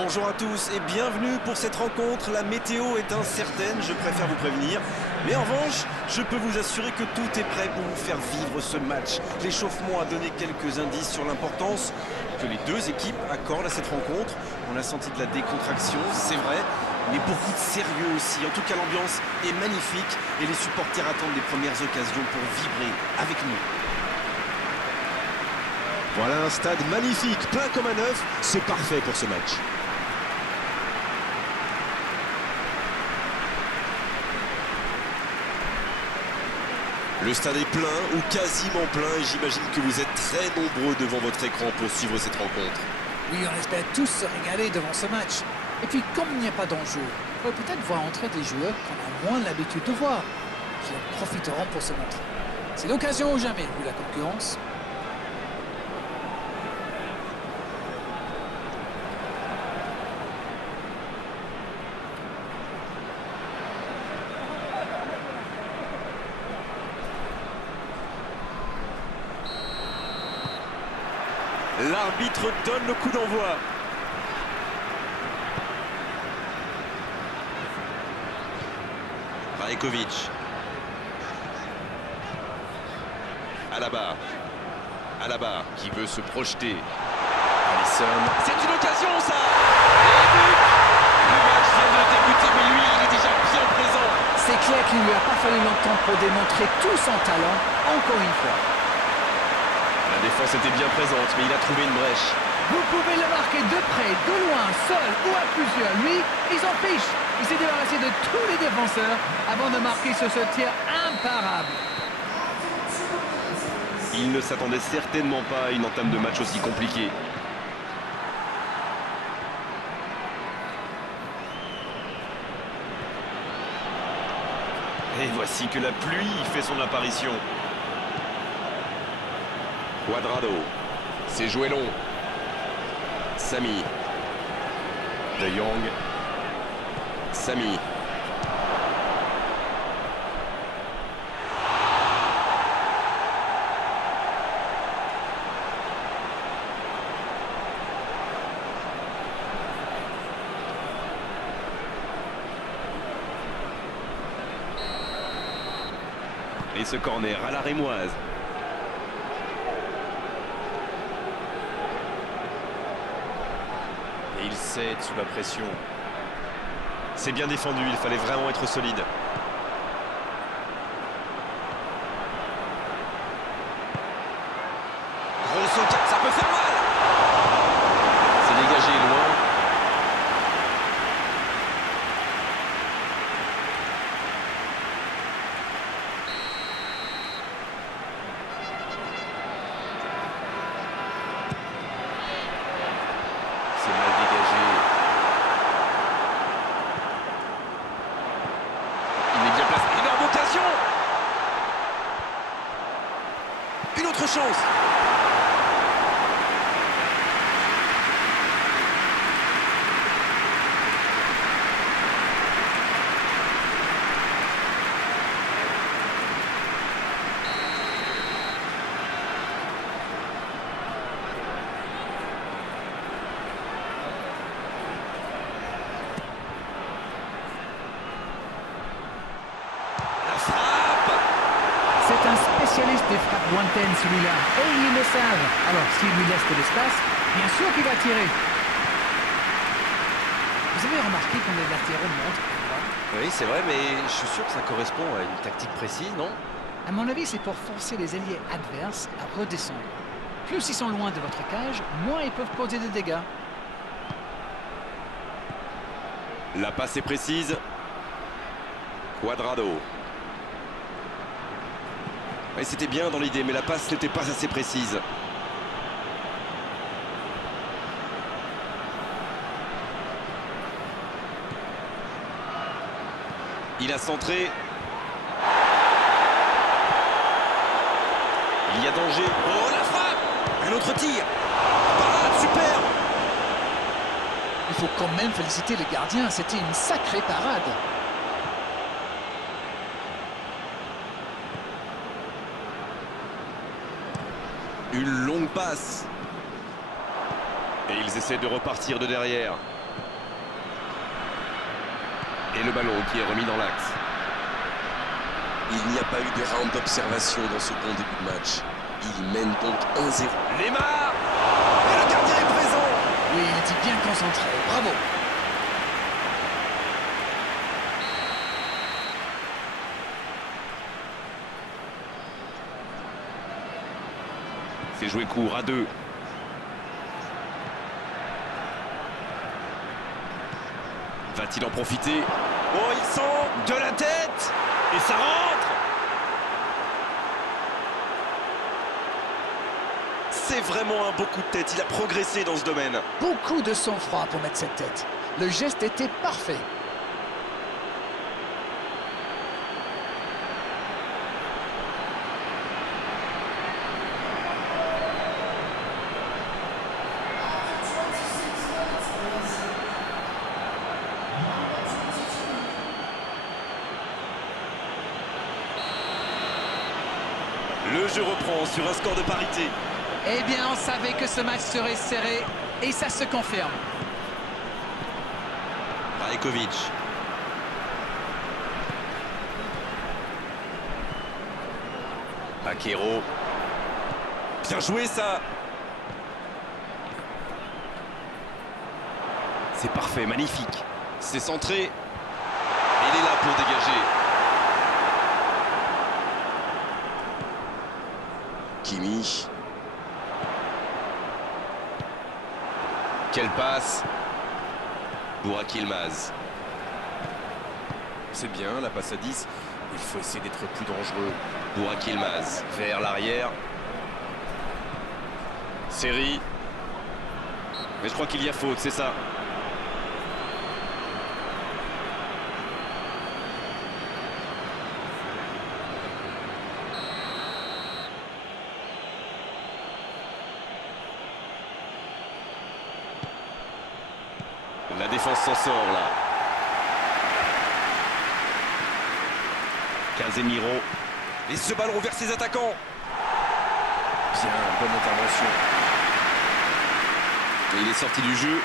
Bonjour à tous et bienvenue pour cette rencontre. La météo est incertaine, je préfère vous prévenir. Mais en revanche, je peux vous assurer que tout est prêt pour vous faire vivre ce match. L'échauffement a donné quelques indices sur l'importance que les deux équipes accordent à cette rencontre. On a senti de la décontraction, c'est vrai, mais beaucoup de sérieux aussi. En tout cas, l'ambiance est magnifique et les supporters attendent les premières occasions pour vibrer avec nous. Voilà un stade magnifique, plein comme un œuf, c'est parfait pour ce match. Le stade est plein ou quasiment plein et j'imagine que vous êtes très nombreux devant votre écran pour suivre cette rencontre. Oui, on espère tous se régaler devant ce match. Et puis, comme il n'y a pas d'enjeu, on peut peut-être voir entrer des joueurs qu'on a moins l'habitude de voir, qui en profiteront pour se montrer. C'est l'occasion ou jamais, vu la concurrence. L'arbitre donne le coup d'envoi. Rajkovic. Alaba qui veut se projeter. Alisson. C'est une occasion ça. Et but. Le match vient de débuter mais lui il est déjà bien présent. C'est clair qu'il ne lui a pas fallu longtemps pour démontrer tout son talent, encore une fois. La défense était bien présente mais il a trouvé une brèche. Vous pouvez le marquer de près, de loin, seul ou à plusieurs. Lui, il s'en fiche. Il s'est débarrassé de tous les défenseurs avant de marquer sur ce tir imparable. Il ne s'attendait certainement pas à une entame de match aussi compliquée. Et voici que la pluie fait son apparition. Cuadrado. C'est joué long. Sami. De Jong. Sami. Et ce corner à la rémoise. Et il cède sous la pression. C'est bien défendu, il fallait vraiment être solide. Grosse occasion, ça peut faire mal. C'est dégagé loin. C'est mal dégagé. Il est bien placé. Énorme occasion. Une autre chance. C'est un spécialiste des frappes lointaines, celui-là. Et ils le savent. Alors, s'il lui laisse de l'espace, bien sûr qu'il va tirer. Vous avez remarqué qu'on les latéraux montrent parfois? Oui, c'est vrai, mais je suis sûr que ça correspond à une tactique précise, non? À mon avis, c'est pour forcer les ailiers adverses à redescendre. Plus ils sont loin de votre cage, moins ils peuvent causer des dégâts. La passe est précise. Cuadrado. Et c'était bien dans l'idée, mais la passe n'était pas assez précise. Il a centré. Il y a danger. Oh la frappe. Un autre tir. Parade, super. Il faut quand même féliciter le gardien, c'était une sacrée parade. Une longue passe. Et ils essaient de repartir de derrière. Et le ballon qui est remis dans l'axe. Il n'y a pas eu de round d'observation dans ce bon début de match. Il mène donc 1-0. Neymar. Et le gardien est présent. Oui, il était bien concentré. Bravo. C'est joué court à 2. Va-t-il en profiter? Oh, il sent de la tête. Et ça rentre. C'est vraiment un beau coup de tête. Il a progressé dans ce domaine. Beaucoup de sang-froid pour mettre cette tête. Le geste était parfait. Le jeu reprend sur un score de parité. Eh bien, on savait que ce match serait serré et ça se confirme. Rajkovic. Baquero. Bien joué ça. C'est parfait, magnifique. C'est centré. Il est là pour dégager. Kimi. Quelle passe. Burak Yılmaz. C'est bien, la passe à 10. Il faut essayer d'être plus dangereux. Burak Yılmaz vers l'arrière. Série. Mais je crois qu'il y a faute, c'est ça. La défense s'en sort là. Casemiro. Et ce ballon vers ses attaquants. Bien, bonne intervention. Et il est sorti du jeu.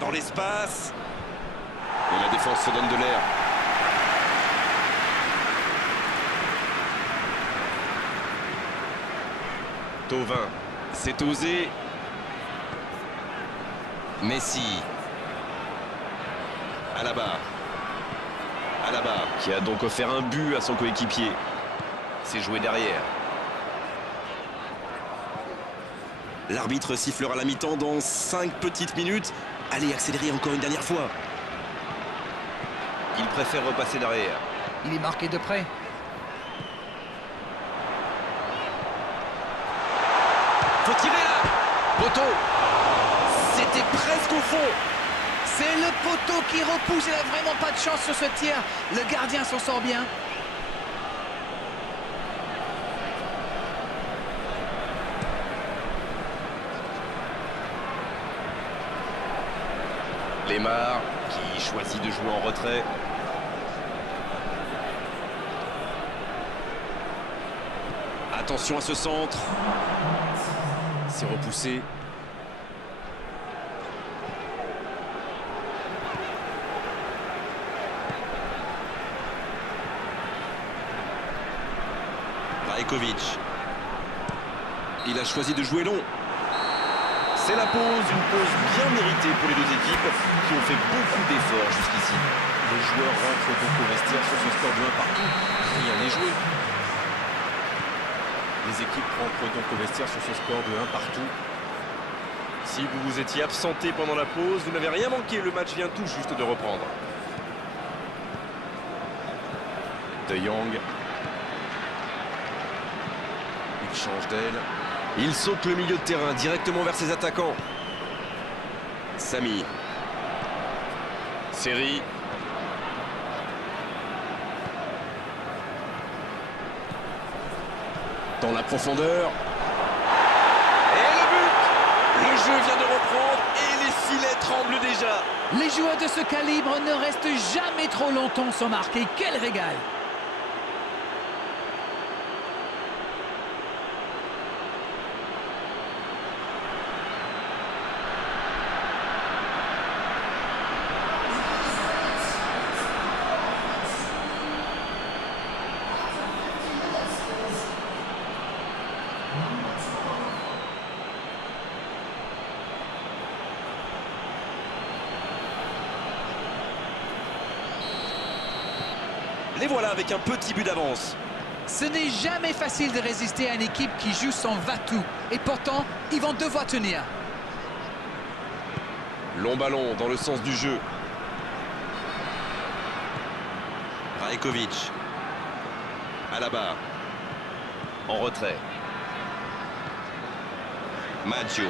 Dans l'espace. Et la défense se donne de l'air. Thauvin. C'est osé. Messi. Alaba. Alaba qui a donc offert un but à son coéquipier. C'est joué derrière. L'arbitre sifflera la mi-temps dans 5 petites minutes. Allez, accélérer encore une dernière fois. Il préfère repasser derrière. Il est marqué de près. Faut tirer là. Poteau. C'était presque au fond. C'est le poteau qui repousse. Il n'a vraiment pas de chance sur ce tir. Le gardien s'en sort bien. Neymar qui choisit de jouer en retrait. Attention à ce centre. C'est repoussé. Rajkovic. Il a choisi de jouer long. C'est la pause, une pause bien méritée pour les deux équipes qui ont fait beaucoup d'efforts jusqu'ici. Les joueurs rentrent donc au vestiaire sur ce score de 1 partout. Rien n'est joué. Les équipes rentrent donc au vestiaire sur ce score de 1 partout. Si vous vous étiez absenté pendant la pause, vous n'avez rien manqué. Le match vient tout juste de reprendre. De Jong. Il change d'aile. Il saute le milieu de terrain directement vers ses attaquants. Sami. Série. Dans la profondeur. Et le but! Le jeu vient de reprendre et les filets tremblent déjà. Les joueurs de ce calibre ne restent jamais trop longtemps sans marquer. Quel régal! Les voilà avec un petit but d'avance. Ce n'est jamais facile de résister à une équipe qui joue son va-tout. Et pourtant, ils vont devoir tenir. Long ballon dans le sens du jeu. Rajkovic. Alaba. En retrait. Maggio.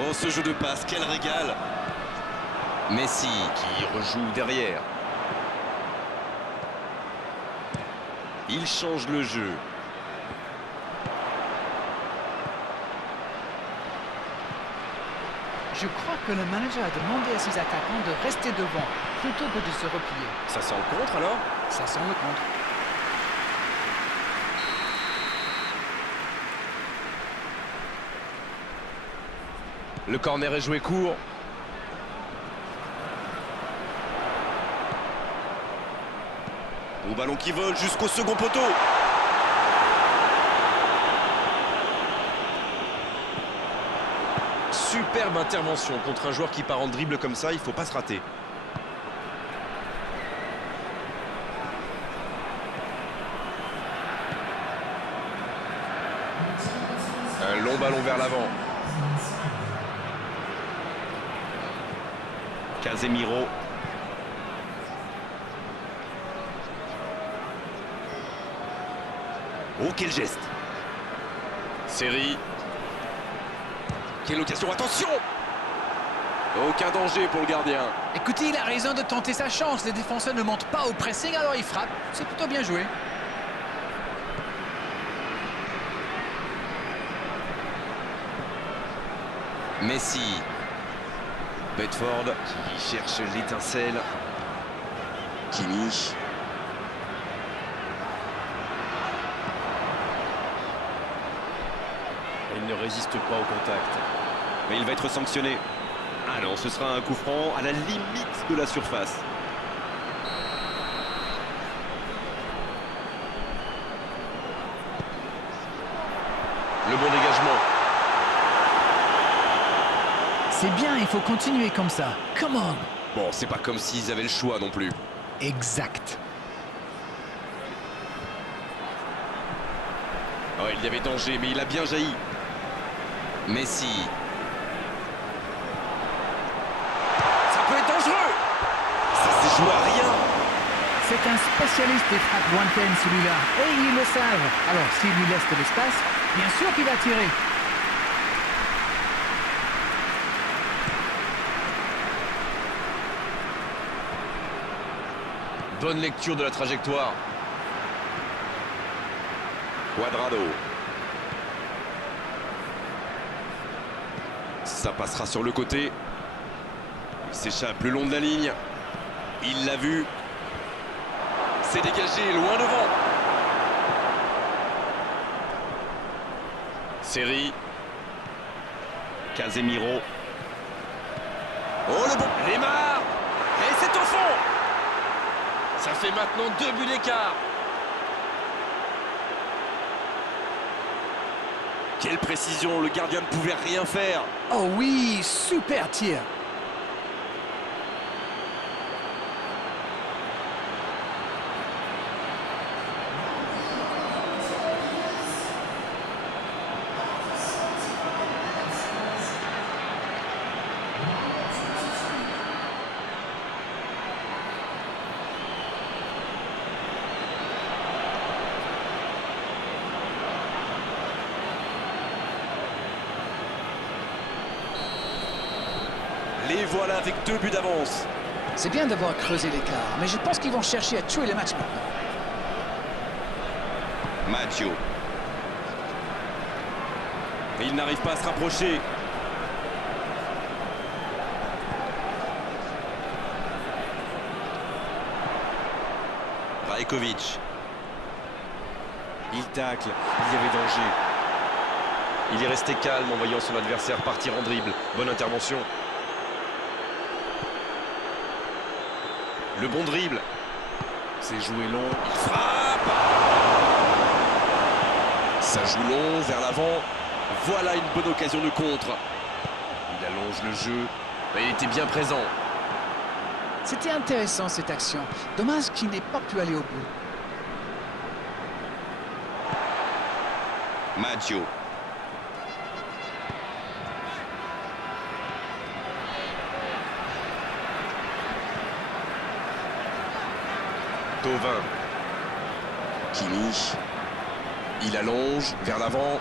Oh, ce jeu de passe, quel régal. Messi qui rejoue derrière. Il change le jeu. Je crois que le manager a demandé à ses attaquants de rester devant plutôt que de se replier. Ça sent le contre alors? Ça sent le contre. Le corner est joué court. Au ballon qui vole jusqu'au second poteau. Superbe intervention contre un joueur qui part en dribble comme ça, il ne faut pas se rater. Un long ballon vers l'avant. Casemiro. Oh, quel geste. Série. Quelle occasion, attention! Aucun danger pour le gardien. Écoutez, il a raison de tenter sa chance. Les défenseurs ne montent pas au pressing, alors il frappe. C'est plutôt bien joué. Messi. Bedford qui cherche l'étincelle. Kimi. Il ne résiste pas au contact. Mais il va être sanctionné. Ah non, ce sera un coup franc à la limite de la surface. Le bon dégagement. C'est bien, il faut continuer comme ça. Come on. Bon, c'est pas comme s'ils avaient le choix non plus. Exact. Oh, il y avait danger, mais il a bien jailli. Messi. Ça peut être dangereux. Ça s'est joué à rien. C'est un spécialiste des frappes lointaines, celui-là. Et ils le savent. Alors, s'il lui laisse de l'espace, bien sûr qu'il va tirer. Bonne lecture de la trajectoire. Cuadrado. Ça passera sur le côté. Il s'échappe le long de la ligne. Il l'a vu. C'est dégagé, loin devant. Série. Casemiro. Oh le bon. Neymar. Et c'est au fond. Ça fait maintenant 2 buts d'écart. Quelle précision, le gardien ne pouvait rien faire. Oh oui, super tir. Les voilà avec 2 buts d'avance. C'est bien d'avoir creusé l'écart, mais je pense qu'ils vont chercher à tuer le match maintenant. Maggio. Mais il n'arrive pas à se rapprocher. Rajkovic. Il tacle, il y avait danger. Il est resté calme en voyant son adversaire partir en dribble. Bonne intervention. Le bon dribble. C'est joué long. Il frappe. Ça joue long vers l'avant. Voilà une bonne occasion de contre. Il allonge le jeu. Mais il était bien présent. C'était intéressant cette action. Dommage qu'il n'ait pas pu aller au bout. Maggio. Thauvin. Kimi. Il allonge vers l'avant.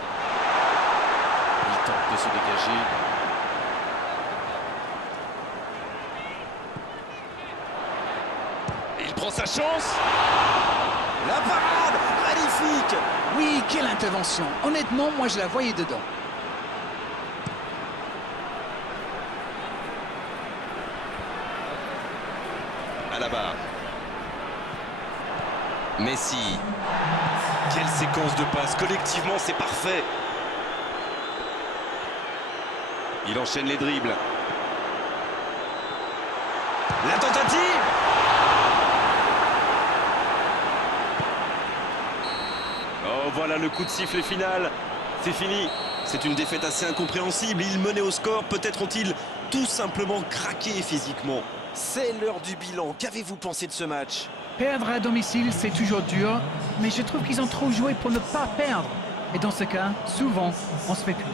Il tente de se dégager. Il prend sa chance. La parade, magnifique. Oui, quelle intervention. Honnêtement, moi, je la voyais dedans. À la barre. Messi. Quelle séquence de passes, collectivement c'est parfait. Il enchaîne les dribbles. La tentative. Oh voilà le coup de sifflet final. C'est fini. C'est une défaite assez incompréhensible. Ils menaient au score, peut-être ont-ils tout simplement craqué physiquement. C'est l'heure du bilan. Qu'avez-vous pensé de ce match? Perdre à domicile, c'est toujours dur, mais je trouve qu'ils ont trop joué pour ne pas perdre. Et dans ce cas, souvent, on se fait plus.